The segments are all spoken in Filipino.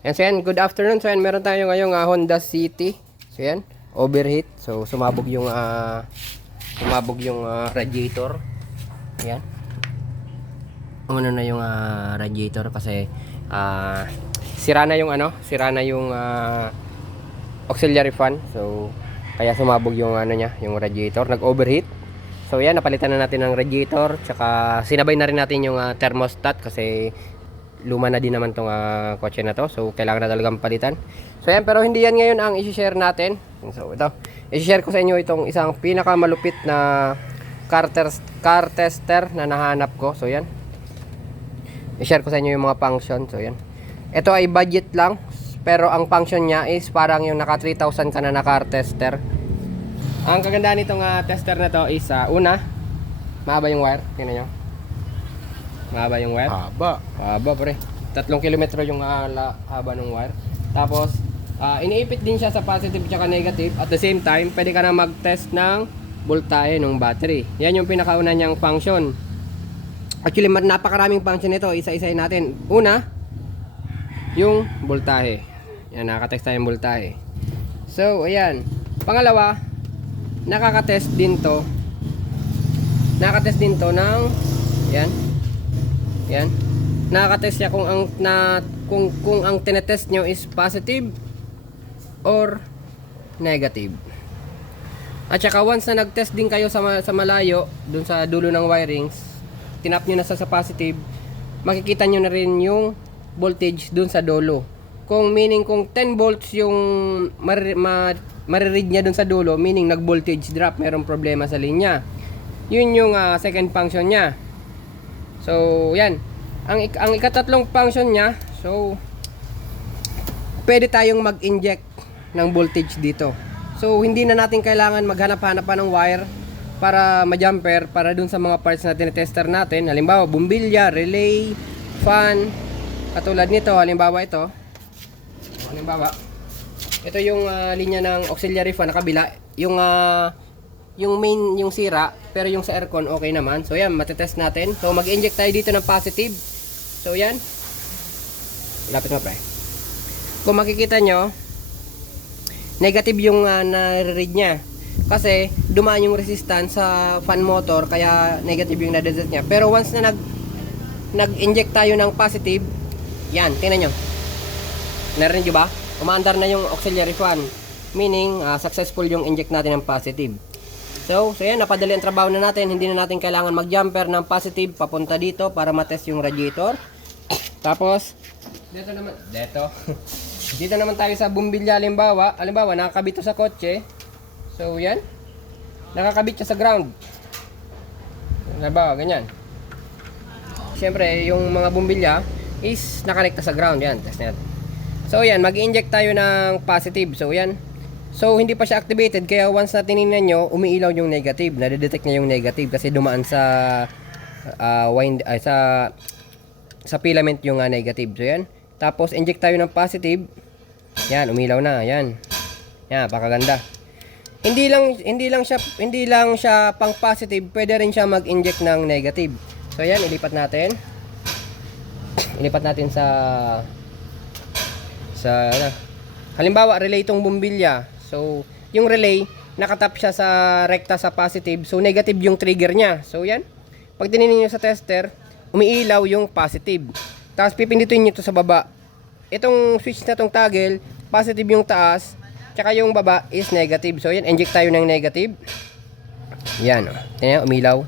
And so yan, good afternoon. So yan, meron tayo ngayong Honda City. So yan, overheat. So sumabog yung radiator. Yan. Ano na yung radiator kasi sira na yung auxiliary fan. So kaya sumabog yung niya, yung radiator, nag-overheat. So yan, napalitan na natin ng radiator, tsaka sinabay na rin natin yung thermostat kasi luma na din naman tong kotse na to. So kailangan na talagang palitan. So yan, pero hindi yan ngayon ang i-share natin. So ito, i-share ko sa inyo itong isang pinakamalupit na car tester na nahanap ko. So yan, i-share ko sa inyo yung mga function. So yan, ito ay budget lang, pero ang function niya is parang yung naka 3,000 ka na car tester. Ang kagandahan nitong tester na to is una, mahaba yung wire. Tingnan nyo, mahaba yung wire. Mahaba pre, 3 kilometro yung haba ng wire. Tapos iniipit din siya sa positive at negative. At the same time, pwede ka na mag-test ng voltahe ng battery. Yan yung pinakauna niyang function. Actually, napakaraming function nito. Isa-isahin natin. Una, yung voltahe. Yan, nakaka-test tayo yung voltahe. So, ayan. Pangalawa, nakaka-test din to ng yan. Yan. Nakaka-test siya kung ang tinetest nyo is positive or negative. At saka once na nag-test din kayo sa malayo, dun sa dulo ng wirings, tinap nyo na sa positive, makikita nyo na rin yung voltage dun sa dulo. Kung 10 volts yung mariread niya dun sa dulo, meaning nag-voltage drop, mayroong problema sa linya. Yun yung second function niya. So, yan. Ang ikatatlong function niya, so pwede tayong mag-inject ng voltage dito. So, hindi na natin kailangan maghanap-hanap pa ng wire para ma-jumper para dun sa mga parts na tinetester natin. Halimbawa, bumbilya, relay, fan, katulad nito, halimbawa ito. Halimbawa, ito yung linya ng auxiliary fan na kabila, yung main yung sira, pero yung sa aircon okay naman. So yan, matetest natin. So mag-inject tayo dito ng positive. So yan, lapit mo pre. Kung makikita nyo, negative yung nare-read nya kasi dumaan yung resistance sa fan motor, kaya negative yung nadetect nya. Pero once na nag-inject tayo ng positive, yan, tingnan nyo, narinig nyo ba? Umaandar na yung auxiliary fan, meaning successful yung inject natin ng positive. So yan, napadali ang trabaho na natin. Hindi na natin kailangan mag-jumper ng positive papunta dito para matest yung radiator. Tapos dito naman, dito naman tayo sa bumbilya. Halimbawa nakakabit to sa kotse. So yan, nakakabit siya sa ground. Halimbawa ganyan. Siyempre yung mga bumbilya is nakonekta sa ground. Yan, test natin. So yan, mag-inject tayo ng positive. So yan, so hindi pa siya activated, kaya once na tinignan nyo, umiilaw yung negative. Nadedetect niya yung negative kasi dumaan sa sa filament yung negative. So yan, tapos inject tayo ng positive. Yan, umilaw na. Yan, yan, pakaganda. Hindi lang siya pang positive, pwede rin siya mag-inject ng negative. So yan, ilipat natin sa halimbawa relay tong bumbilya. So yung relay nakatap siya sa rekta sa positive, so negative yung trigger niya. So yan, pag tinignan niyo sa tester, umiilaw yung positive. Tapos pipindutin niyo to sa baba. Itong switch na tong toggle, positive yung taas, tsaka yung baba is negative. So yan, inject tayo ng negative. Yan, tingnan, umilaw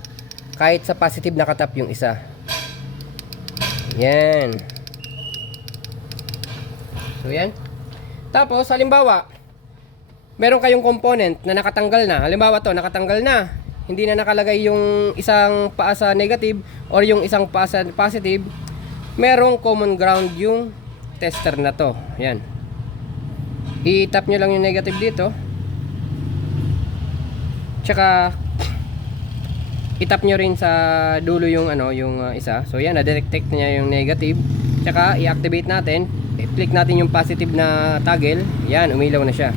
kahit sa positive nakatap yung isa. Yan. So yan. Tapos halimbawa, meron kayong component na nakatanggal na. Halimbawa to, nakatanggal na. Hindi na nakalagay yung isang paa sa negative or yung isang paa sa positive. Merong common ground yung tester na to. Yan. I-tap nyo lang yung negative dito. Tsaka i-tap nyo rin sa dulo yung isa. So yan, na-detect niya yung negative. Tsaka i-activate natin. I-click natin yung positive na toggle. Yan, umilaw na siya.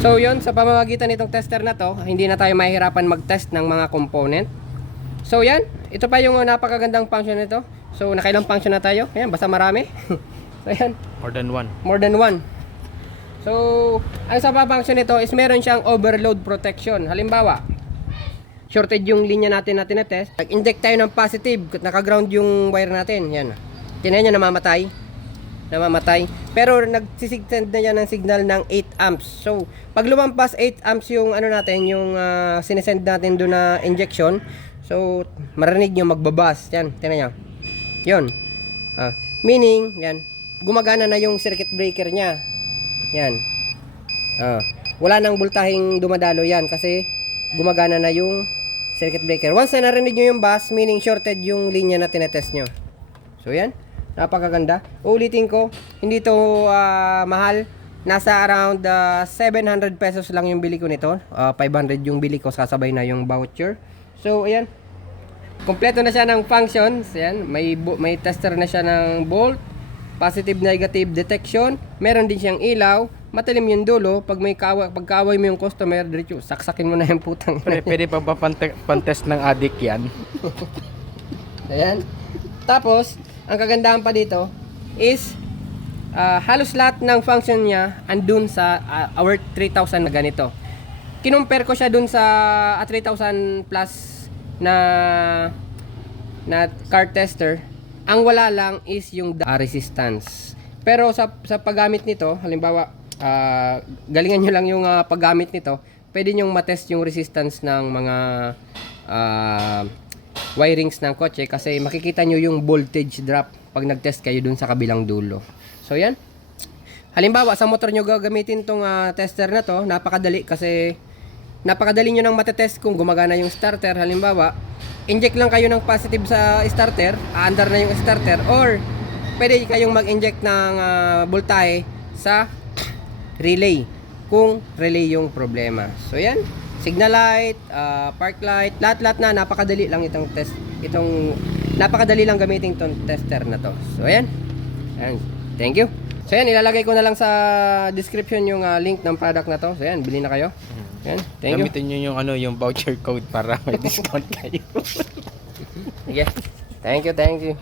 So yun, sa pamamagitan nitong tester na to, hindi na tayo mahihirapan mag-test ng mga component. So yan, ito pa yung napakagandang function nito. So nakailang function na tayo. Ayan, basta marami. So yan, More than one. more than one. So, ang sa function nito is meron siyang overload protection. Halimbawa, shorted yung linya natin na tinetest. Nag-inject tayo ng positive, naka-ground yung wire natin. Yan. Tinan nyo, namamatay. Pero nagsisend na yan ng signal ng 8 amps. So, pag lumampas 8 amps yung ano natin, yung sinesend natin doon na injection, so, marinig nyo magbabas. Yan, tinan nyo. Yun. Meaning, yan, gumagana na yung circuit breaker niya. Yan. Wala nang voltaheng dumadalo yan kasi gumagana na yung circuit breaker. Once na narinig nyo yung bus, meaning shorted yung linya na tinetest nyo. So yan, napakaganda. Ulitin ko, hindi to mahal. Nasa around 700 pesos lang yung bili ko nito. 500 yung bili ko, sasabay na yung voucher. So ayan, kompleto na siya ng functions. Yan, may tester na siya ng volt, positive negative detection, meron din siyang ilaw, matalim yung dulo. Pag pagkaway mo yung customer, diretso saksakin mo na yung putang. Pwede pa ba pantest ng addict yan? Ayan. Tapos, ang kagandahan pa dito is halos lahat ng function niya andun sa our 3,000 na ganito. Kinumpare ko siya dun sa 3,000 plus na car tester. Ang wala lang is yung resistance. Pero sa paggamit nito, halimbawa, galingan nyo lang yung paggamit nito, pwede nyong matest yung resistance ng mga wirings ng kotse kasi makikita nyo yung voltage drop pag nag-test kayo dun sa kabilang dulo. So yan. Halimbawa, sa motor nyo gagamitin tong tester na to, napakadali kasi napakadali nyo nang matetest kung gumagana yung starter. Halimbawa, inject lang kayo ng positive sa starter, aandar na yung starter, or pwede kayong mag-inject ng voltahe sa relay kung relay yung problema. So yan, signal light, park light, lahat-lahat na napakadali lang napakadali lang gamitin tong tester na to. So ayan. Thank you. So yan, ilalagay ko na lang sa description yung link ng product na to. So yan, bili na kayo. Yan, thank you. Gamitin nyo yung voucher code para may discount kayo. Sige. Thank you.